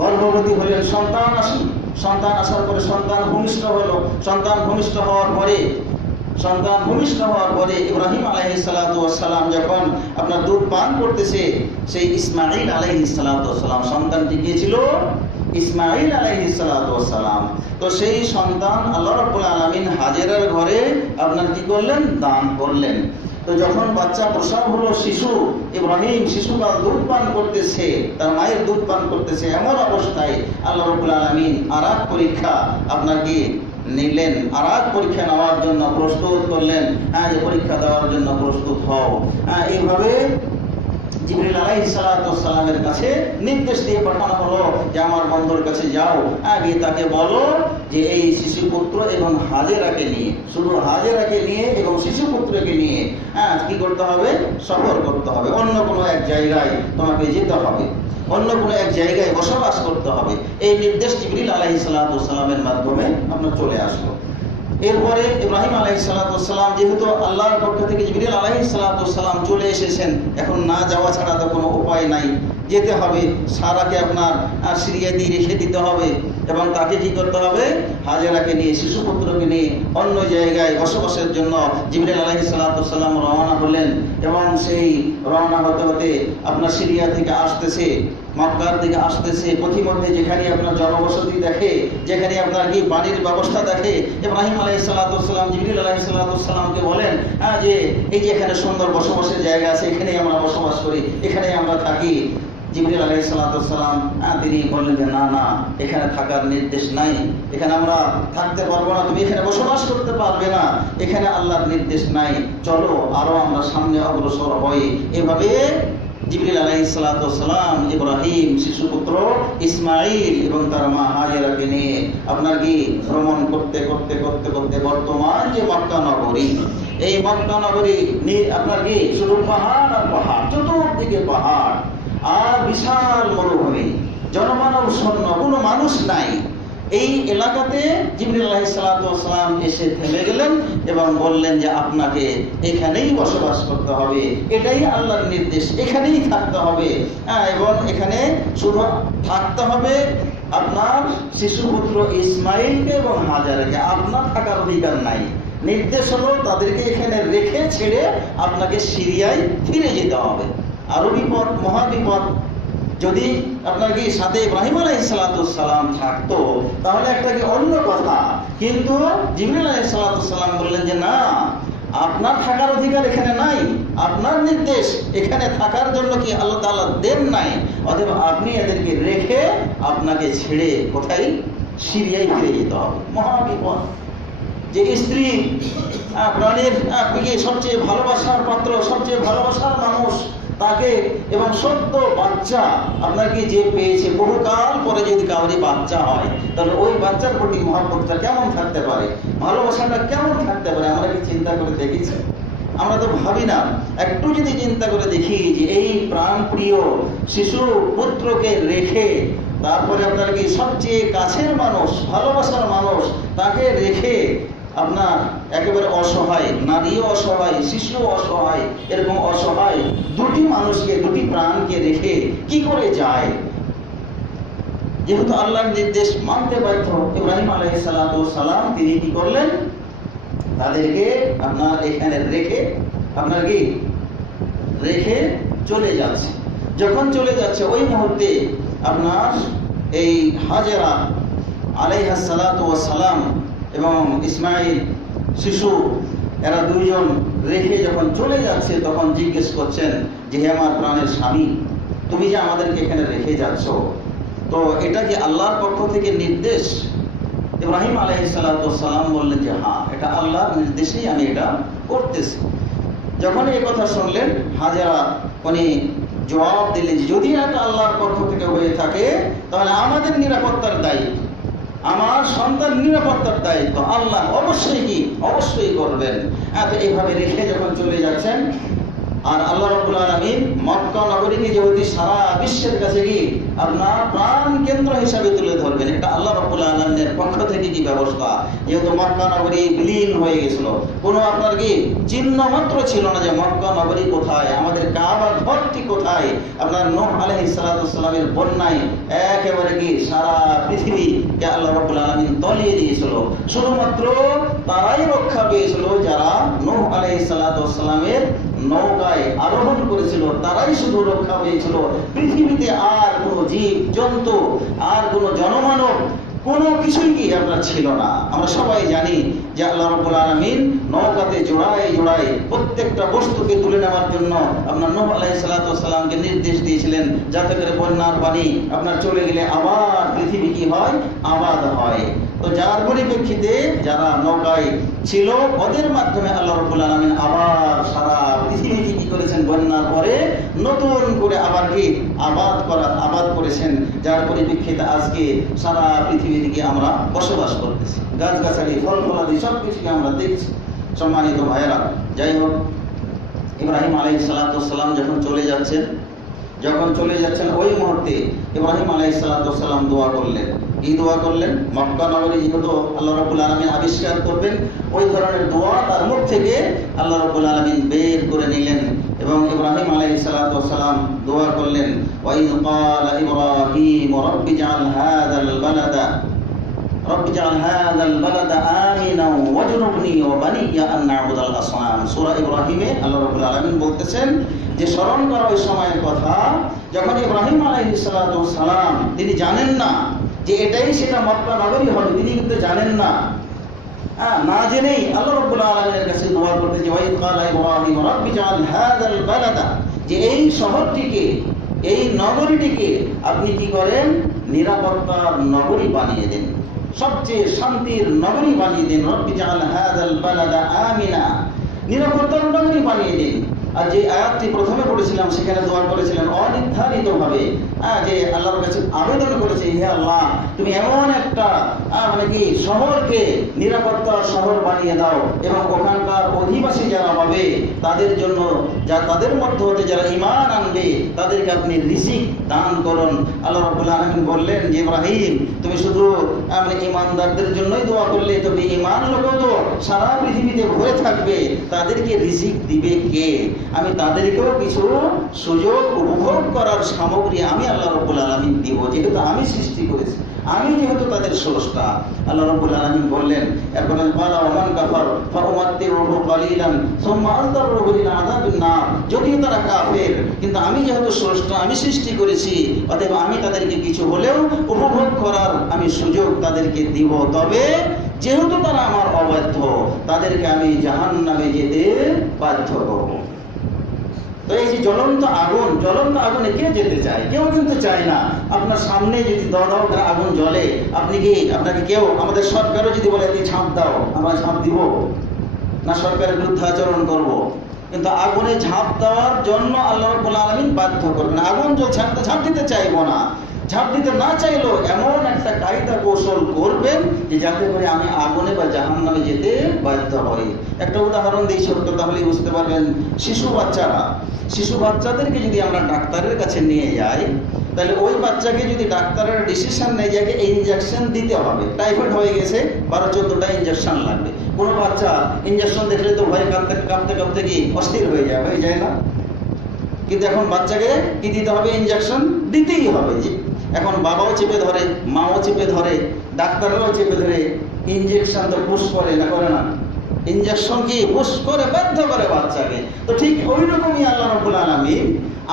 গর্ভবতী হলেন, সন্তান আসলো। সন্তান আসার পরে সন্তান ভূমিষ্ঠ হলো। সন্তান ভূমিষ্ঠ হওয়ার পরে ইব্রাহিম আলাইহিস সালাম যখন আপনার দুধ পান করতেছে, সেই ইসমাঈল আলাইহিস সালাম সন্তানটি কে ছিল? ইসমাঈল আলাইহিস সালাম। তো সেই সন্তান আল্লাহ রাব্বুল আলামিন হাজেরার ঘরে আপনার কি করলেন, দান করলেন। তো যখন বাচ্চা প্রসব হলো, শিশু ইব্রাহিম শিশুকাল দুধ পান করতেছে, তার মায়ের দুধ পান করতেছে, এমন অবস্থায় আল্লাহ রাব্বুল আলামিন আরেক পরীক্ষা আপনার কি নিলেন, আরেক পরীক্ষা নেওয়ার জন্য প্রস্তুত করলেন। যে পরীক্ষা দেওয়ার জন্য প্রস্তুত হও। এইভাবে জিবরিল আলাইহিস সালামের কাছে নির্দেশ দিয়ে পাঠানো হলো যে আমার বন্ধুর কাছে যাও, গিয়ে তাকে বলো যে এই শিশুপুত্র এবং হাজেরাকে নিয়ে, শুধু হাজেরাকে নিয়ে এবং শিশুপুত্রকে নিয়ে কি করতে হবে, সফর করতে হবে। অন্য কোনো এক জায়গায় তোমাকে যেতে হবে, অন্য কোনো এক জায়গায় বসবাস করতে হবে। এই নির্দেশ জিবরিল আলাইহিস সালামের মাধ্যমে আপনার চলে আসলো। এরপরে ইব্রাহিম আলাইহিস সালাম যেহেতু আল্লাহর পক্ষ থেকে জিবরিল আলাইহিস সালাম চলে এসেছেন, এখন না যাওয়া ছাড়া তো কোনো উপায় নাই, যেতে হবে। সারাকে আপনার সিরিয়া দিয়ে রেখে দিতে হবে এবং তাকে কি করতে হবে, হাজেরাকে নিয়ে, শিশুপুত্রকে নিয়ে অন্য জায়গায় বসবাসের জন্য জিবরিল আলাইহিস সালাম রওনা হলেন। এবং সেই রওনা হতে হতে আপনার সিরিয়া থেকে আসতেছে, মক্কার দিকে আসতেছে। পথিমধ্যে যেখানে আপনার জনবসতি দেখে, যেখানে আপনার কি পানির ব্যবস্থা দেখে, ইব্রাহিম আলাইহিস সালাম জিবরিল আলাইহিস সালামকে বলেন যে এই যে এখানে সুন্দর বসবাসের জায়গা আছে, এখানেই আমরা বসবাস করি, এখানেই আমরা থাকি। জিবরিল আলাইহিস সালাম তিনি বললেন যে না না, এখানে থাকার নির্দেশ নাই, এখানে আমরা থাকতে পারবো না, তুমি এখানে বসবাস করতে পারবে না, এখানে আল্লাহর নির্দেশ নাই, চলো আরো আমরা সামনে অগ্রসর হই। এভাবে জিবরিল আলাইহিস সালাম ইব্রাহিম, শিশুপুত্র ইসমাইল এবং তার মা হাজেরাকে নিয়ে আপনার কি ভ্রমণ করতে করতে করতে করতে বর্তমান যে মক্কা নগরী, এই মক্কা নগরী আপনার কি শুধু পাহাড় আর পাহাড়, চতুর্দিকে পাহাড় আর বিশাল মরুভূমি, জনমানব শূন্য, কোনো মানুষ নাই। এই এলাকাতে জিবরিল আলাইহিস সালাম এসে থেমে গেলেন এবং বললেন যে আপনাকে এখানেই বসবাস করতে হবে, এটাই আল্লাহর নির্দেশ, এখানেই থাকতে হবে। এবং এখানে শুধু থাকতে হবে আপনার শিশুপুত্র ইসমাইলকে এবং হাজারকে, আপনার থাকার অধিকার নাই। নির্দেশ হলো তাদেরকে এখানে রেখে ছেড়ে আপনাকে সিরিয়ায় ফিরে যেতে হবে। আরো বিপদ, মহাবিপদ। যদি আপনার কি সাথে ইব্রাহিম আলাইহিস সালাম থাকতো তাহলে একটা কি অন্য কথা, কিন্তু জিবরিল আলাইহিস সালাম বললেন যে না, আপনার থাকার অধিকার এখানে নাই, আপনার নির্দেশ এখানে থাকার জন্য কি আল্লাহ তাআলা দেন নাই, অতএব আপনি এদেরকে রেখে আপনাকে ছেড়ে কোথায়, সিরিয়ায় ফিরে যেতে হবে। মহাবিপদ। যে স্ত্রী প্রাণের সবচেয়ে ভালোবাসার পাত্র, সবচেয়ে ভালোবাসার মানুষ, তাকে এবং সদ্য বাচ্চা আপনার কি যে পেয়েছে, বহুকাল পরে যদি কাউরি বাচ্চা হয় তাহলে ওই বাচ্চার প্রতি মহব্বতটা কেমন থাকতে পারে, ভালোবাসাটা কেমন থাকতে পারে, আমরা কি চিন্তা করে দেখেছি? আমরা তো ভাবি না। একটু যদি চিন্তা করে দেখি যে এই প্রাণপ্রিয় শিশু পুত্রকে রেখে, তারপরে আপনার কি সবচেয়ে কাছের মানুষ, ভালোবাসার মানুষ, তাকে রেখে আপনার একেবারে অসহায়, নারীও অসহায়, শিশু অসহায়, এরকম অসহায় দুটি মানুষকে, দুটি প্রাণকে রেখে কি করে যায়? যেহেতু আল্লাহর নির্দেশ মানতে বাধ্য, ইব্রাহিম আলাইহিস সালাম তিনি কি করলেন, তাদেরকে আপনার এখানে রেখে আপনার কি রেখে চলে যাচ্ছে। যখন চলে যাচ্ছে ওই মুহূর্তে আপনার এই হাজেরা আলাইহিস সালাম এবং ইসমাইল শিশু, এরা দুইজন রেখে যখন চলে যাচ্ছে তখন জিজ্ঞেস করছেন যে হে আমার প্রাণের স্বামী, তুমি যে আমাদেরকে এখানে রেখে যাচ্ছ, তো এটা কি আল্লাহর পক্ষ থেকে নির্দেশ? ইব্রাহিম আলাইহিস সালাম বললেন যে হ্যাঁ, এটা আল্লাহর নির্দেশেই আমি এটা করতেছি। যখন এই কথা শুনলেন হাজেরা উনি জবাব দিলেন যে যদি এটা আল্লাহর পক্ষ থেকে হয়ে থাকে তাহলে আমাদের নিরাপত্তার দায়িত্ব, আমার সন্তান নিরাপত্তার দায়িত্ব আল্লাহ অবশ্যই করবেন। তো এইভাবে রেখে যখন চলে যাচ্ছেন, আর আল্লাহ রাব্বুল আলামিন মক্কা নগরীকে যেহেতু সারা বিশ্বের কাছে কি আপনার প্রাণ কেন্দ্র হিসাবে তুলে ধরবেন, এটা আল্লাহ রাব্বুল আলামিনের পক্ষ থেকে কি ব্যবস্থা। যেহেতু মক্কা নগরী বিলীন হয়ে গেছিল, কোনো আপনার কি চিহ্ন মাত্র ছিল না যে মক্কা নগরী কোথায়, আমাদের কাবা ঘরটি কোথায়। আপনার নূহ আলাইহিস সালামের বন্যায় একেবারে কি সারা পৃথিবীকে আল্লাহ রাব্বুল আলামিন তলিয়ে দিয়েছিল। শুধুমাত্র তারাই রক্ষা পেয়েছিল যারা নূহ আলাইহিস সালামের নৌকায় আরোহণ করেছিল, তারাই শুধু রক্ষা পেয়েছিল। পৃথিবীতে আর কোনো জীব জন্তু, আর কোনো জনমানব, কোনো কিছুই কি আপনার ছিল না। আমরা সবাই জানি যে আল্লাহ রাব্বুল আলামিন নৌকাতে জোড়ায় জোড়ায় প্রত্যেকটা বস্তুকে তুলে নেওয়ার জন্য আপনার নূহ আলাইহিস সালামকে নির্দেশ দিয়েছিলেন, যাতে করে বন্যার পানি আপনার চলে গেলে আবার পৃথিবী কি হয়, আবাদ হয়। তো যার পরিপ্রেক্ষিতে যারা নৌকায় ছিল ওদের মাধ্যমে আল্লাহ রাব্বুল আলামিন আবার সারা পৃথিবীকে কি করেছেন, বন্যার পরে নতুন করে আবার কি আবাদ করেছেন, যার পরিপ্রেক্ষিতে আজকে সারা পৃথিবী থেকে আমরা বসবাস করতেছি, গাছগাছালি, ফলফলাদি সব কিছুকে আমরা দেখছি। সম্মানিত ভাইয়েরা, যাই হোক, ইব্রাহিম আলাইহিস সালাম যখন চলে যাচ্ছেন ওই মুহূর্তে ইব্রাহিম আলাইহিস সালাম দোয়া করলেন। কি দোয়া করলেন? মক্কা নগরী যেহেতু আল্লাহ রাব্বুল আলামিন আবিষ্কার করবেন, ওই ধরনের দোয়া তার মুখ থেকে আল্লাহ রাব্বুল আলামিন বের করে নিলেন এবং ইব্রাহিম আলাইহিস সালাম দোয়া করলেন, ওয়া ইয ক্বালা ইব্রাহিম রাব্বি জাআল হাযাল বালাদা আমিনাও ওয়াজনুবনি ওয়া বানিয়া আন না'বুদাল আসনাম। সূরা ইব্রাহিমে আল্লাহ রাব্বুল আলামিন বলতেছেন যে স্মরণ করো ওই সময়ের কথা যখন ইব্রাহিম আলাইহিস সালাম তিনি জানেন না যে এটাই সেটা মক্কা নগরী হবে, তিনি কিন্তু জানেন না, না জেনেই আল্লাহ রাব্বুল আলামিনের কাছে দোয়া করতেছে, ওয়া ইয ক্বালা ইব্রাহিম রাব্বি জাআল হাযাল বালাদা, যে এই শহরটিকে এই নগরীটিকে আপনি কি করেন, নিরাপত্তার নগরী বানিয়ে দেন, সবচেয়ে শান্তির নগরী বানিয়ে দিন। রব্বি জাআল হাযাল বালাদা আমিনা, নিরাপত্তার নগরী বানিয়ে দিন। আর যে আয়াতটি প্রথমে পড়েছিলাম সেখানে দোয়া করেছিলেন অনির্ধারিতভাবে, যে আল্লাহর কাছে আবেদন করেছে, হে আল্লাহ তুমি এমন একটা মানে কি শহরকে নিরাপত্তার শহর বানিয়ে দাও এবং ওখানকার অধিবাসী যারা হবে তাদের জন্য, তাদের মধ্যে হতে যারা ঈমান আনবে তাদেরকে আপনি রিজিক দান করুন। আল্লাহ রাব্বুল আলামিন বললেন যে ইব্রাহিম তুমি শুধু ঈমানদারদের জন্যই দোয়া করলে, তবে ঈমান লোকও তো সারা পৃথিবীতে ভরে থাকবে, তাদেরকে রিজিক দিবে কে? আমি তাদেরকেও কিছু সুযোগ উপভোগ করার সামগ্রী আমি আল্লাহ রাব্বুল আলামিন দিব, যেহেতু আমি সৃষ্টি করেছি, আমি যেহেতু তাদের স্রষ্টা। আল্লাহ রাব্বুল আলামিন বললেন এরপরে ক্বালা ওমান কাফার ফাউমাত্তিউহু কালিলান সুম্মা আযদারুহু ইলা আযাবিন নার, যদিও তারা কাফের কিন্তু আমি যেহেতু স্রষ্টা, আমি সৃষ্টি করেছি, অতএব আমি তাদেরকে কিছু হলেও উপভোগ করার আমি সুযোগ তাদেরকে দিব। তবে যেহেতু তারা আমার অবাধ্য, তাদেরকে আমি জাহান্নামে যেতে বাধ্য করব। তো এই যে জ্বলন্ত আগুন, জ্বলন্ত আগুনে কে যেতে চায়? কেউ কিন্তু চায় না। আপনার সামনে যদি দাও করে আগুন জ্বলে, আপনি কি, আপনাকে কেউ, আমাদের সরকারও যদি বলে তুমি ঝাঁপ দাও, আমরা ঝাঁপ দিব না? সরকারের বিরুদ্ধে আচরণ করব? কিন্তু আগুনে ঝাঁপ দেওয়ার জন্য আল্লাহ রাব্বুল আলামিন বাধ্য করবেন। আগুন জ্বলছে, আমি তো ঝাঁপ দিতে চাইবো না। ঝাঁপ দিতে না চাইলেও এমন একটা কায়দা কৌশল করবেন যে যাতে করে আমি আগুনে বা জাহান্নামে যেতে বাধ্য হই। একটা উদাহরণ দিই ছোট্ট, তাহলেই বুঝতে পারবেন। শিশু বাচ্চাদেরকে যদি আমরা ডাক্তারের কাছে নিয়ে যাই, তাহলে ওই বাচ্চাকে যদি ডাক্তারের ডিসিশন নেয় যে ইনজেকশন দিতে হবে, টাইফয়েড হয়ে গেছে, 12-14টা ইনজেকশন লাগবে, কোনো বাচ্চা ইনজেকশন দেখলে তো ভয় কাঁপতে কাঁপতে কি অস্থির হয়ে যায় না? কিন্তু এখন বাচ্চাকে কি দিতে হবে? ইনজেকশন দিতেই হবে। এখন বাবাও চেপে ধরে, মাও চেপে ধরে, ডাক্তাররাও চেপে ধরে, ইনজেকশন তো পুশ করে না, করে না? ইনজেকশন কি পুশ করে, বাধ্য করে বাচ্চাকে। তো ঠিক ওই রকমই আল্লাহ রাব্বুল আলামিন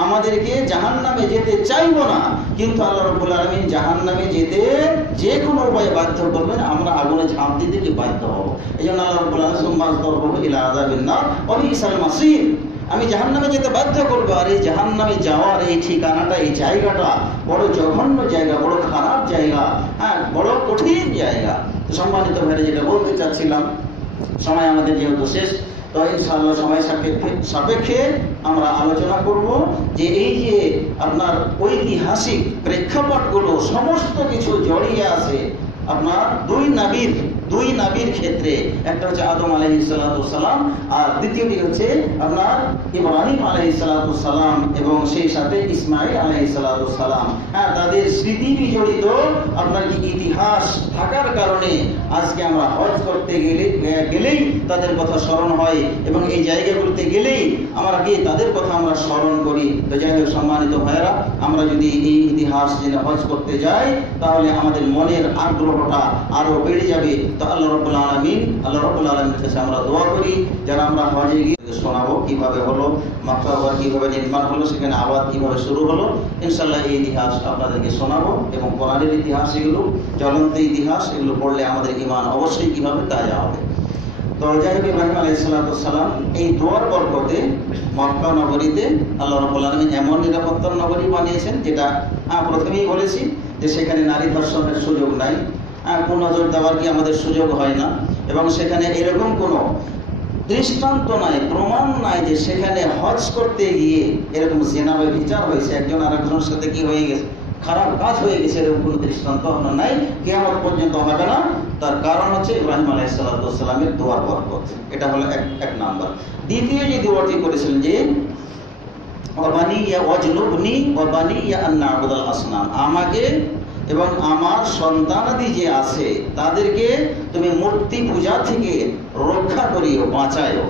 আমাদেরকে জাহান্নামে যেতে চাইবো না, কিন্তু আল্লাহ রাব্বুল আলামিন জাহান্নামে যেতে যে কোনো উপায়ে বাধ্য করবেন, আমরা আগুনে ঝাঁপ দিতে কি বাধ্য হব। এই জন্য আল্লাহ রাব্বুল আলামিন সুম্মা আযদারুহু ইলা আযাবিন নার ওয়া বিসাল মাসীর, আমি জাহান্নামে যেতে বাধ্য করবো। আর এই জাহান্নামে যাওয়ার এই ঠিকানাটা, এই জায়গাটা বড় জঘন্য জায়গা, বড় খারাপ জায়গা, বড় কঠিন জায়গা। সম্মানিত ভাইরা, যেটা বলতে চাচ্ছিলাম, সময় আমাদের যেহেতু শেষ, তো ইনশাআল্লাহ সময় সাপেক্ষে আমরা আলোচনা করব যে এই যে আপনার ঐতিহাসিক প্রেক্ষাপটগুলো সমস্ত কিছু জড়িয়ে আছে আপনার দুই নাবির ক্ষেত্রে। একটা হচ্ছে আদম আলাইহিস সালাতু সালাম, আর দ্বিতীয়টি হচ্ছে আপনার ইব্রাহিম আলাইহিস সালাতু সালাম এবং সেই সাথে ইসমাঈল আলাইহিস সালাতু সালাম। তাদের স্মৃতি বিজড়িত আপনার ইতিহাস থাকার কারণে আজকে আমরা হজ করতে গেলেই তাদের কথা স্মরণ হয় এবং এই জায়গাগুলোতে গেলেই আমরা কি তাদের কথা আমরা স্মরণ করি। তো যাই হোক সম্মানিত ভাইরা, আমরা যদি এই ইতিহাস জেনে হজ করতে যাই তাহলে আমাদের মনের আগ্রহটা আরো বেড়ে যাবে। তো আল্লাহ রাব্বুল আলামিনের কাছে আমরা দোয়া করি, যারা আমরা হজে গিয়ে শোনাবো কিভাবে হলো, মক্কা আবার কিভাবে নির্মাণ হলো, সেখানে আবাদ কিভাবে শুরু হলো, ইনশাআল্লাহ এই ইতিহাস আপনাদেরকে শোনাবো। এবং কোরআনের ইতিহাস, এগুলো জ্বলন্ত ইতিহাস, এগুলো পড়লে আমাদের ঈমান অবশ্যই কিভাবে তাজা হবে। তো যাই হোক, ইব্রাহিম আলাইহিস সালাতু সালাম এই দোয়ার বরকতে মক্কা নগরীতে আল্লাহ রাব্বুল আলামিন এমন নিরাপত্তার নগরী বানিয়েছেন, যেটা প্রথমেই বলেছি যে সেখানে নারী ধর্ষণের সুযোগ নাই, কোন নজর দেওয়ার কি আমাদের সুযোগ হয় না, এবং সেখানে এরকম কোনো দৃষ্টান্ত নাই, প্রমাণ নাই যে সেখানে হজ করতে গিয়ে এরকম জিনা বা বিচার হয়েছে, একজন আরেকজনের সাথে কি হয়ে গেছে, খারাপ কাজ হয়ে গেছে, এরকম কোনো দৃষ্টান্ত নাই, কিয়ামত পর্যন্ত হবে না। তার কারণ হচ্ছে ইব্রাহিম আলাইহিস সালাতু সালামের দোয়ার বরকত। এটা হলো এক নাম্বার। দ্বিতীয় যে দোয়াটি করেছিলেন যে ওয়াবানিয়া ওয়াজনুবনি ওয়াবানিয়া আন না'বুদাল আসনাম, আমাকে এবং আমার সন্তানাদি যে আছে তাদেরকে তুমি মূর্তি পূজা থেকে রক্ষা করিও, বাঁচায়ও।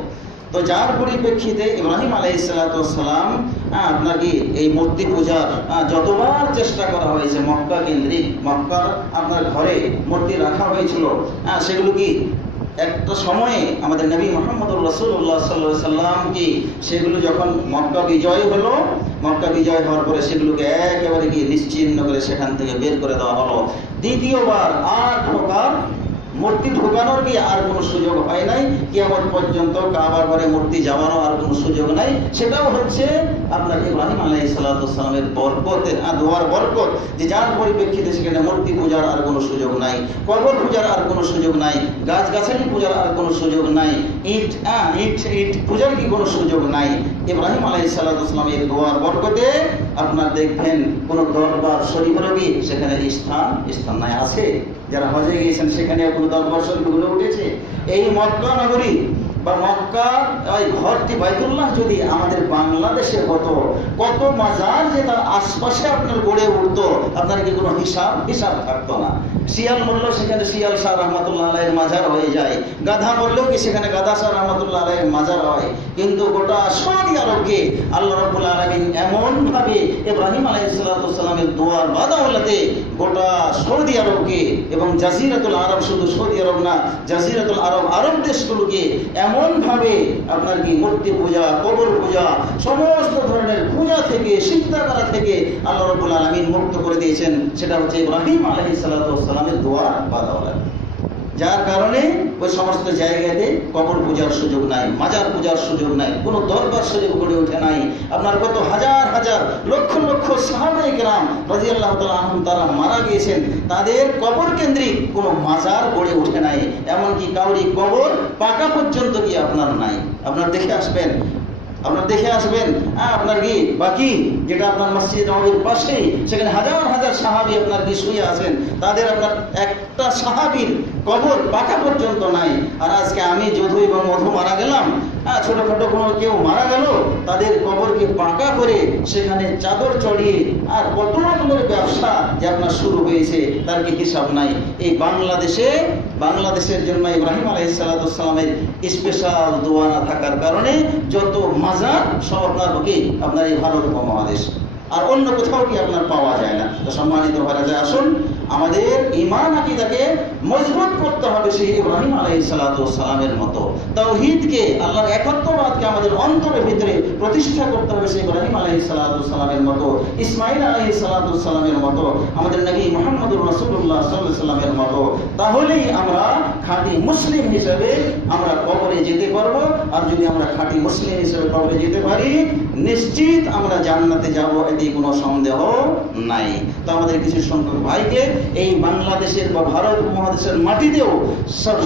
তো যার পরিপ্রেক্ষিতে ইব্রাহিম আলাইহিস সালাতু সালাম আপনাকে এই মূর্তি পূজার যতবার চেষ্টা করা হয়েছে, মক্কা কেন্দ্রিক, মক্কার আপনার ঘরে মূর্তি রাখা হয়েছিল, সেগুলো কি একটা সময়ে আমাদের নবী মুহাম্মদুর রাসূলুল্লাহ সাল্লাল্লাহু আলাইহি সাল্লাম কি সেগুলো যখন মক্কা বিজয় হলো, মক্কা বিজয় হওয়ার পরে সেগুলোকে একেবারে কি নিশ্চিহ্ন করে সেখান থেকে বের করে দেওয়া হলো। দ্বিতীয়বার 8 প্রকার মূর্তি ঢোকানোর কি আর কোনো সুযোগ হয় নাই, কিয়ামত পর্যন্ত কাবার ঘরে মূর্তি যাওয়ারও আর কোনো সুযোগ নাই। সেটাও হচ্ছে আপনার ইব্রাহিম আলাইহিস সালাতু ওয়াস সালামের বরকতের দোয়ার বরকত, যে যার পরিপ্রেক্ষিতে সেখানে মূর্তি পূজার আর কোনো সুযোগ নাই, কবর পূজার আর কোনো সুযোগ নাই, গাছগাছালি পূজার আর কোনো সুযোগ নাই, ইট পূজার কি কোনো সুযোগ নাই। ইব্রাহিম আলাইহিস সালাতু ওয়াস সালামের দোয়ার বরকতে আপনার দেখবেন কোন দরবার শরীফেরও কি সেখানে স্থান নাই। আছে যারা হজে গিয়েছেন সেখানে কোনো দরবার শরীফ গড়ে উঠেছে। এই মক্কা নগরী বা মক্কা ওই ঘরটি বাইতুল্লাহ যদি আমাদের বাংলাদেশে হতো, কত মাজার যে তার আশপাশে আপনার গড়ে উঠতো, আপনার কি কোনো হিসাব থাকতো না। শিয়াল মরলেও সেখানে শিয়াল শাহ রহমতুল্লাহ আলাইহির মাজার হয়ে যায়, গাধা মরলেও কি সেখানে গাধা শাহ রহমতুল্লাহ আলাইহির মাজার হয়। কিন্তু গোটা সৌদি আরবকে আল্লাহ রাব্বুল আলামিন এমন ভাবে ইব্রাহিম আলাইহিস সালাতু ওয়াস সালামের দোয়ার বাদাওলাতে গোটা সৌদি আরবকে এবং জাজিরাতুল আরব, শুধু সৌদি আরব না, জাজিরাতুল আরব দেশগুলোকে এমন ভাবে আপনার কি মূর্তি পূজা, কবর পূজা, সমস্ত ধরনের পূজা থেকে, সিজদা করা থেকে আল্লাহ রাব্বুল আলামিন মুক্ত করে দিয়েছেন। সেটা হচ্ছে ইব্রাহিম আলাইহিস সালাতু ওয়াস সালামের দোয়ার বাদাওলাত। যার কারণে ওই সমস্ত জায়গাতে কবর পূজার সুযোগ নাই, মাজার পূজার সুযোগ নাই, কোনো দরবার শরীফ গড়ে ওঠে নাই। আপনার কত হাজার হাজার লক্ষ লক্ষ সাহাবায়ে কেরাম রাদিয়াল্লাহু তাআলা আনহুম তারা মারা গিয়েছেন, তাদের কবর কেন্দ্রিক কোনো মাজার গড়ে ওঠে নাই। এমনকি কাউরি কবর পাকা পর্যন্ত কি আপনার নাই। আপনার দেখে আসবেন আপনার কি বাকি যেটা আপনার মসজিদ নববীর পাশেই, সেখানে হাজার হাজার সাহাবী আপনার কি শুয়ে আছেন, তাদের আপনার একটা সাহাবীর কবর পাকা পর্যন্ত নাই। আর আজকে আমি যদু এবং মধু মারা গেলাম, ছোটখাটো কোনো কেউ মারা গেল, তাদের কবরকে পাকা করে সেখানে চাদর চড়িয়ে আর কত রকমের ব্যবসা যে আপনার শুরু হয়েছে তার কি হিসাব নাই। এই বাংলাদেশের জন্য ইব্রাহিম আলাইহিস সালাতু ওয়াস সালামের স্পেশাল দোয়া না থাকার কারণে যত মাজার সব আপনার এই ভারত উপমহাদেশ, আর অন্য কোথাও কি আপনার পাওয়া যায় না। তো সম্মানিত ভাইরা, আসুন আমাদের ঈমান আকীদাকে মজবুত করতে হবে সেই ইব্রাহিম আলাইহিস সালাতু ওয়াস সালামের মতো। তাওহীদকে, আল্লাহর একত্ববাদকে আমাদের অন্তরের ভিতরে প্রতিষ্ঠা করতে হবে সেই ইব্রাহিম আলাইহিস সালাতু ওয়াস সালামের মতো, ইসমাঈল আলাইহিস সালাতু ওয়াস সালামের মতো, আমাদের নবী মুহাম্মদুর রাসূলুল্লাহ সাল্লাল্লাহু আলাইহি ওয়াসাল্লামের মতো। তাহলেই আমরা খাঁটি মুসলিম হিসেবে আমরা কবরে যেতে পারবো। আর যদি আমরা খাঁটি মুসলিম হিসেবে কবরে যেতে পারি, নিশ্চিত আমরা জান্নাতে যাব, এতে কোনো সন্দেহ নাই। তো আমাদের কিছু সংখ্যক ভাইকে এই বাংলাদেশের বা ভারত উপমহাদেশের মাটিতেও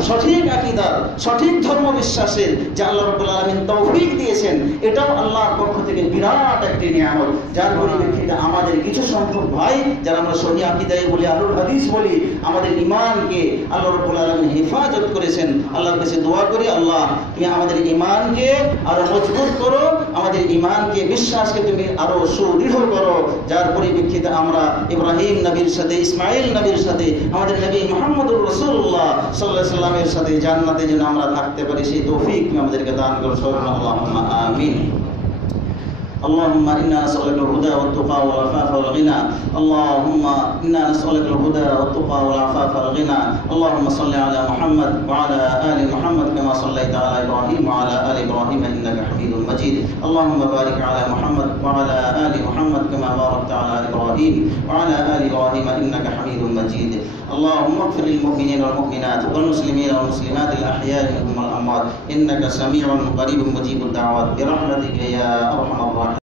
সঠিক আকীদার, সঠিক ধর্ম বিশ্বাসের যে আল্লাহ রাব্বুল আলামিন তৌফিক দিয়েছেন, এটাও আল্লাহর পক্ষ থেকে বিরাট একটি নিয়ামত। যার পরিপ্রেক্ষিতে আমাদের কিছু সংখ্যক ভাই যারা আমরা সহি আকীদায় বলি, আহলুল হাদিস বলি, আমাদের ঈমানকে আল্লাহ রাব্বুল আলামিন হেফাজত করেছেন। আল্লাহর কাছে দোয়া করি, আল্লাহ তুমি আমাদের ঈমানকে আরো মজবুত করো, আমাদের ঈমানকে, বিশ্বাসকে তুমি আরো সুদৃঢ় করো, যার পরিপ্রেক্ষিতে আমরা ইব্রাহিম নবীর সাথে, ইসমাঈল নবীর সাথে, আমাদের নবী মুহাম্মদুর রাসূলুল্লাহ সাল্লাল্লাহু আলাইহি ওয়াসাল্লামের সাথে জান্নাতে যেন আমরা থাকতে পারি, সেই তৌফিক তুমি আমাদেরকে দান করো। আল্লাহুম্মা আমিন। اللهم إنا نسألك الهدى والتقى والعفاف والغنى. اللهم إنا نسألك الهدى والتقى والعفاف والغنى. اللهم صل على محمد وعلى آل محمد كما صليت على إبراهيم وعلى آل إبراهيم إنك حميد مجيد. اللهم بارك على محمد وعلى آل محمد كما باركت على إبراهيم وعلى آل إبراهيم إنك حميد مجيد. اللهم اغفر للمؤمنين والمؤمنات والمسلمين والمسلمات الأحياء منهم والأموات إنك سميع قريب مجيب الدعوات برحمتك يا أرحم الراحمين.